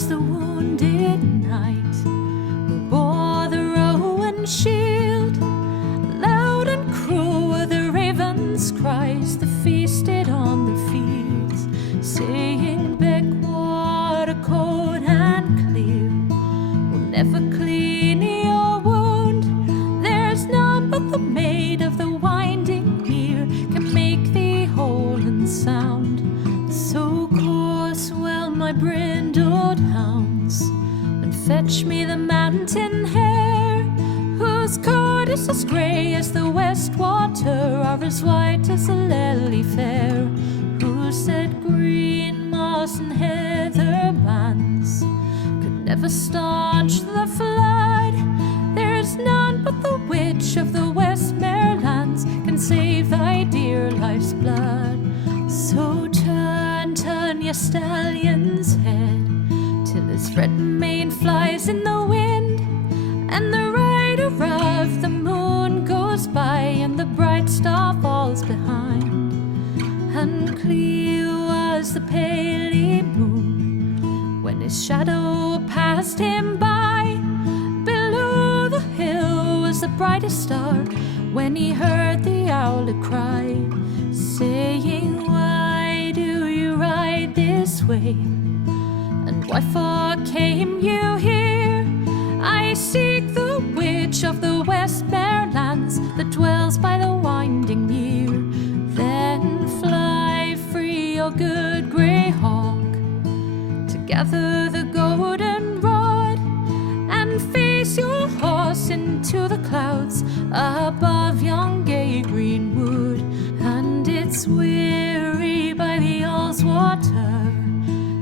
was the wounded knight who bore the rowan shield. Loud and cruel were the ravens' cries that feasted on the fields, saying, "Backwater cold and clear will never clean your wound. There's none but the maid of the winding mere can make thee whole and sound." So course well, my brindled hounds, and fetch me the mountain hare, whose coat is as grey as the west water, or as white as the lily fair, who said green moss and heather bands could never staunch the flood. There's none but the witch of the Westmorlands can save thy dear life's blood. So turn, turn your stallion's head till his red mane flies in the wind, and the rider of the moon goes by, and the bright star falls behind. And clear was the pale moon when his shadow passed him by. Below the hill was the brightest star when he heard the owlet cry, saying, "Why do you ride this way? And why for came you here?" "I seek the witch of the Westmer-lands that dwells by the winding mere." "Then fly free, your good grey hawk, to gather the golden rod, and face your horse into the clouds above yon gay green wood. And it's weary by the All's water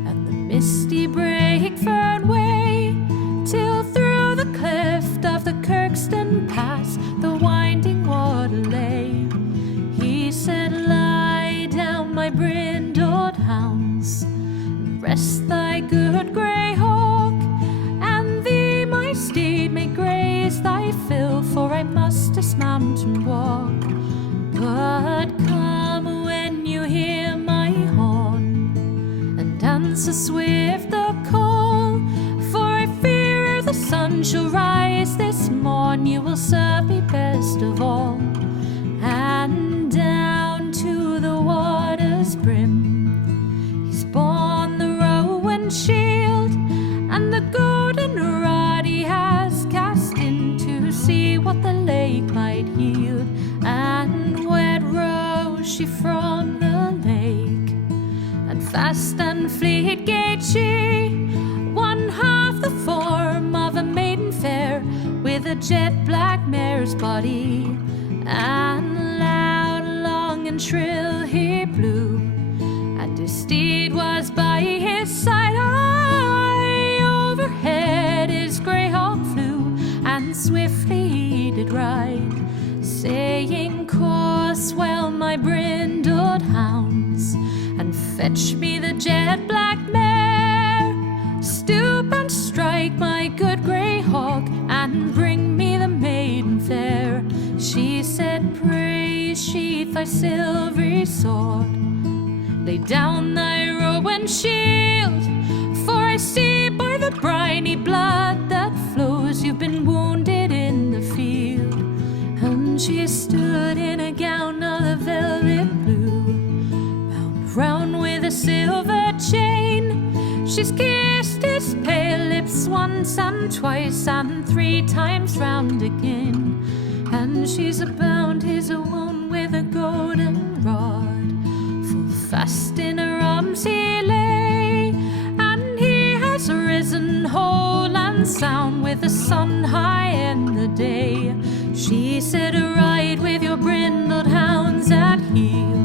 and the misty Breakford way, till through the cleft of the Kirkstone Pass the winding water lay." He said, "Lie down, my brindled hounds, and rest thy good grey hawk, and thee, my steed, may graze thy fill, for I must dismount and walk. But come when you hear my horn, and answer swift the call, for I fear the sun shall rise this morn, you will serve me best of all." And down to the water's brim he's borne the rowan shield, and the golden rod he has cast in to see what the lake might yield. And wed rose she from the lake, and fast and fleet gait she, one half the form of a maiden fair, with a jet black mare's body. And loud, long, and shrill he blew, and his steed was by his side. High overhead his grey hawk flew, and swiftly he did ride, saying, "Course well, my brindled hounds, and fetch me the jet black mare. Stoop and strike, my good grey hawk, and bring me the maiden fair." She said, "Pray sheath thy silvery sword, lay down thy rowan shield, for I see by the briny blood that flows you've been wounded in the field." And she stood in a gown of the velvet blue, bound round with a silver chain. She's kissed his pale lips once and twice, and 3 times round again. And she's bound his wound with a golden rod, full fast in her arms he lay. And he has risen whole and sound, with the sun high in the day. She said, "Ride with your brindled hounds at heel,